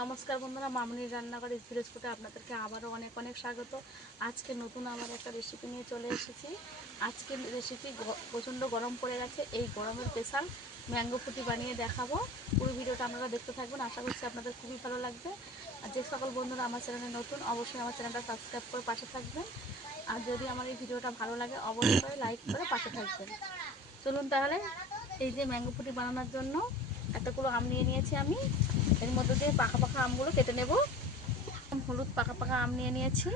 নমস্কার বন্ধুরা, মামনির রান্নাঘর স্পিরিটসফুডে আপনাদেরকে আবারও অনেক অনেক স্বাগত। আজকে নতুন আবার একটা রেসিপি নিয়ে চলে এসেছি। আজকের রেসিপি প্রচণ্ড গরম পড়ে গেছে, এই গরমের স্পেশাল ম্যাঙ্গো ফুটি বানিয়ে দেখাবো। পুরো ভিডিওটা আপনারা দেখতে থাকবেন, আশা করছি আপনাদের খুবই ভালো লাগবে। আর যে সকল বন্ধুরা আমার চ্যানেলে নতুন, অবশ্যই আমার চ্যানেলটা সাবস্ক্রাইব করে পাশে থাকবেন। আর যদি আমার এই ভিডিওটা ভালো লাগে অবশ্যই লাইক করে পাশে থাকবেন। চলুন তাহলে, এই যে ম্যাঙ্গো ফুটি বানানোর জন্য এতগুলো আম নিয়ে নিয়েছি আমি। এর মধ্যে দিয়ে পাকা পাকা আমগুলো কেটে নেব। হলুদ পাকা পাকা আম নিয়ে নিয়েছি,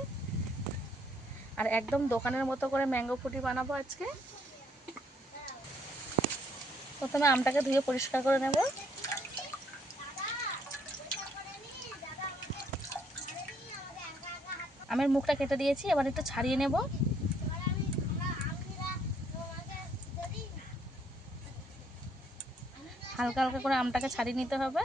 আর একদম দোকানের মতো করে ম্যাঙ্গো ফুটি বানাবো আজকে। প্রথমে আমটাকে ধুয়ে পরিষ্কার করে নেব। আমের মুখটা কেটে দিয়েছি, এবার একটু ছাড়িয়ে নেব। হালকা হালকা করে আমটাকে ছাড়িয়ে নিতে হবে।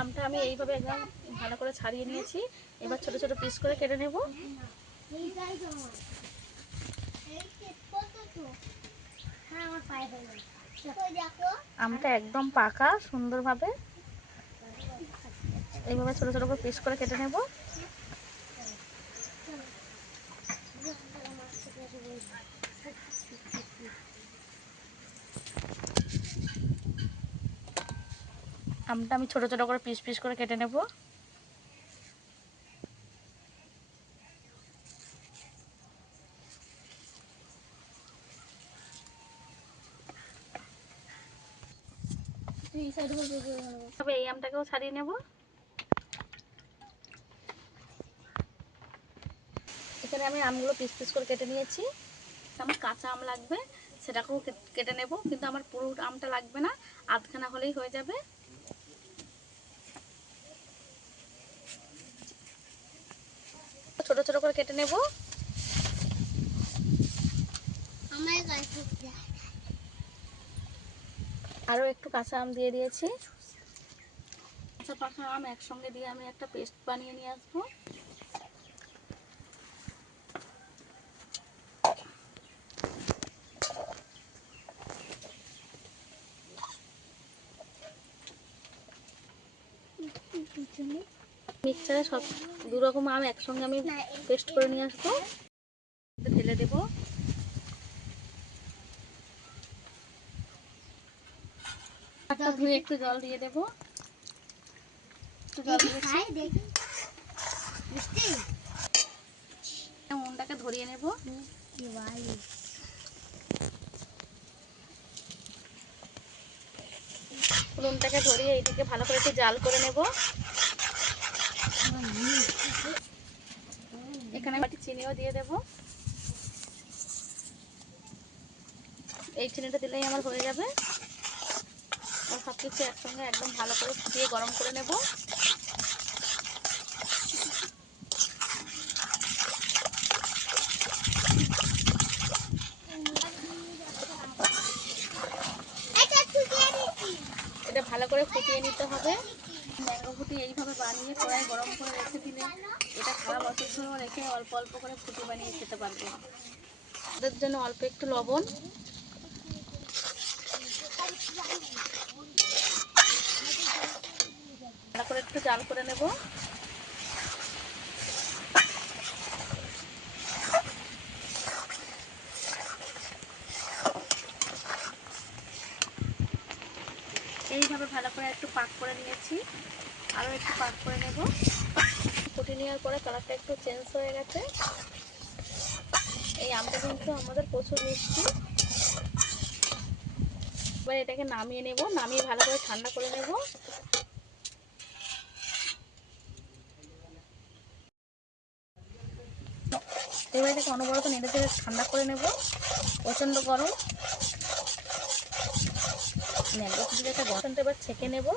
আমটা আমি এইভাবে একদম ভালো করে ছাড়িয়ে নিয়েছি। এবার ছোট ছোট পিস করে কেটে নেব। আমটা একদম পাকা সুন্দরভাবে এইভাবে ছোট ছোট করে পিস করে কেটে নেব। আমটা আমি ছোট ছোট করে পিস পিস করে কেটে নেব। তবে এই আমটাকেও ছাড়িয়ে নেব। এখানে আমি আমগুলো পিস পিস করে কেটে নিয়েছি। আমার কাঁচা আম লাগবে, সেটাকেও কেটে নেব, কিন্তু আমার পুরো আমটা লাগবে না, আধখানা হলেই হয়ে যাবে। ছোট ছোট করে কেটে নেব। আরও একটু কাঁচা আম দিয়ে দিয়েছি। কাঁচা পাকা আম একসঙ্গে দিয়ে আমি একটা পেস্ট বানিয়ে নিয়ে আসবো। মিক্সচারে সব দু রকম আম একসঙ্গে আমি পেস্ট করে নিয়ে আসবো। ঢেলে দেবো। ধুয়ে একটু জল দিয়ে দেবো। একটু জল দিয়েছি, উনুনটাকে ধরিয়ে নেব। উনুনটাকে ধরিয়ে এইদিকে ভালো করে একটু জাল করে নেব। এখানে বাটি চিনিও দিয়ে দেব। এই চিনিটা দিলেই আমার হয়ে যাবে। সব কিছু একসঙ্গে একদম ভালো করে ফুটিয়ে গরম করে নেব। এটা ভালো করে ফুটিয়ে নিতে হবে। ম্যাঙ্গো ফুটি এইভাবে বানিয়ে কড়াই গরম করে রেখে দিলে এটা সারা বছর ধরেও রেখে অল্প অল্প করে ফুটি বানিয়ে খেতে পারবে। ওদের জন্য অল্প একটু লবণ, ভালো করে একটু জাল করে নেব। এইভাবে ভালো করে একটু পাক করে নিয়েছি, আরও একটু পাক করে নেব। ফুটি নেওয়ার পরে কালারটা একটু চেঞ্জ হয়ে গেছে। এই আমটা কিন্তু আমাদের প্রচুর মিষ্টি। এবার এটাকে নামিয়ে নেব, নামিয়ে ভালো করে ঠান্ডা করে নেব। এবার এটাকে অনবরত নেড়ে চেড়ে ঠান্ডা করে নেব। প্রচণ্ড গরম। ম্যাঙ্গো পুটিটা গরমটা এবার ছেঁকে নেব।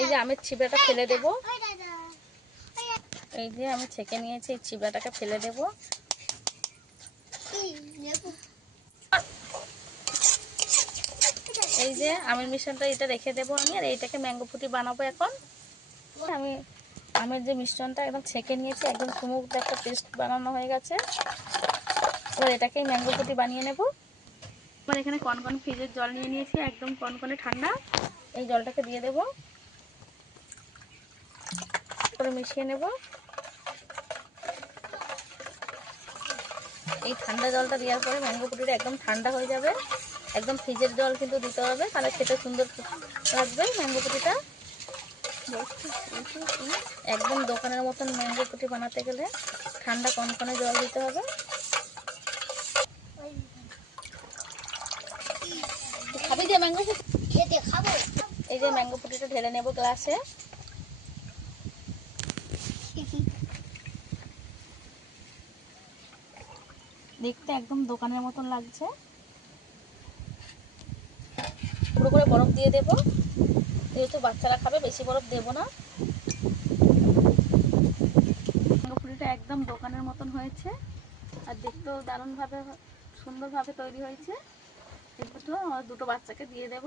এই যে আমের ছিবড়াটা ফেলে দেব। এই যে আমি ছেঁকে নিয়েছি, এই ছিবড়াটাকে ফেলে দেব। এই যে আমের মিশ্রণটা এটা রেখে দেবো আমি, আর এইটাকে ম্যাঙ্গো পুটি বানাবো এখন। আমি আমের যে মিশ্রণটা একদম ছেঁকে নিয়েছি, একদম স্মুথ একটা পেস্ট বানানো হয়ে গেছে। এবার এটাকেই ম্যাঙ্গো পুটি বানিয়ে নেব। এবার এখানে কনকন ফ্রিজের জল নিয়ে নিয়েছি, একদম কনকনে ঠান্ডা। এই জলটাকে দিয়ে দেবো, করে মিশিয়ে নেব। এই ঠান্ডা জলটা দেওয়ার পরে ম্যাঙ্গো পুটিটা একদম ঠান্ডা হয়ে যাবে। একদম ফ্রিজের জল কিন্তু দিতে হবে, তাহলে খেতে সুন্দর লাগবে ম্যাঙ্গো পুটিটা। একদম দোকানের মতন ম্যাঙ্গো পুটি বানাতে গেলে ঠান্ডা কনকনে জল দিতে হবে। খাবি যে ম্যাঙ্গো পুটি? খেতে খাবো। এই যে ম্যাঙ্গো পুটিটা ঢেলে নেব গ্লাসে। দেখতে একদম দোকানের মতন লাগছে। পুরো করে বরফ দিয়ে দেব, যেহেতু বাচ্চারা খাবে বেশি বরফ দেব না। ম্যাঙ্গো পুরিটা একদম দোকানের মতন হয়েছে, আর দেখতেও দারুণভাবে সুন্দরভাবে তৈরি হয়েছে। এগুলো আমার দুটো বাচ্চাকে দিয়ে দেব।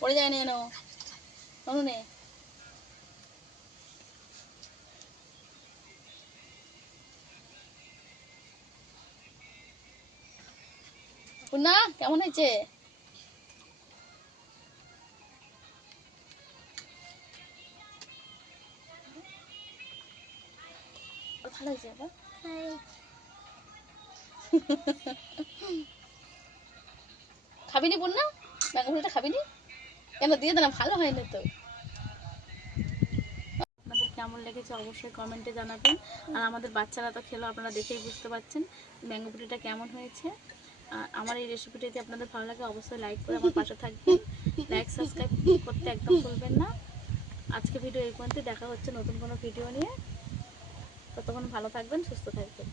পড়ে যায় না যেন নে। না কেমন হয়েছে? ভালো হয়েছে। খাবিনি বোন? না ম্যাঙ্গো পুরিটা খাবিনি কেন? দিয়ে দে না, ভালো হয়নি তো। আপনাদের কেমন লেগেছে অবশ্যই কমেন্টে জানাবেন। আর আমাদের বাচ্চারা তো খেলো, আপনারা দেখেই বুঝতে পারছেন ম্যাঙ্গো পুরিটা কেমন হয়েছে। আমার এই রেসিপিটা যদি আপনাদের ভালো লাগে অবশ্যই লাইক করে আমার পাশে থাকবেন। লাইক সাবস্ক্রাইব করতে একদম ভুলবেন না। আজকে ভিডিও এই পর্যন্ত, দেখা হচ্ছে নতুন কোনো ভিডিও নিয়ে। ততক্ষণ ভালো থাকবেন, সুস্থ থাকবেন।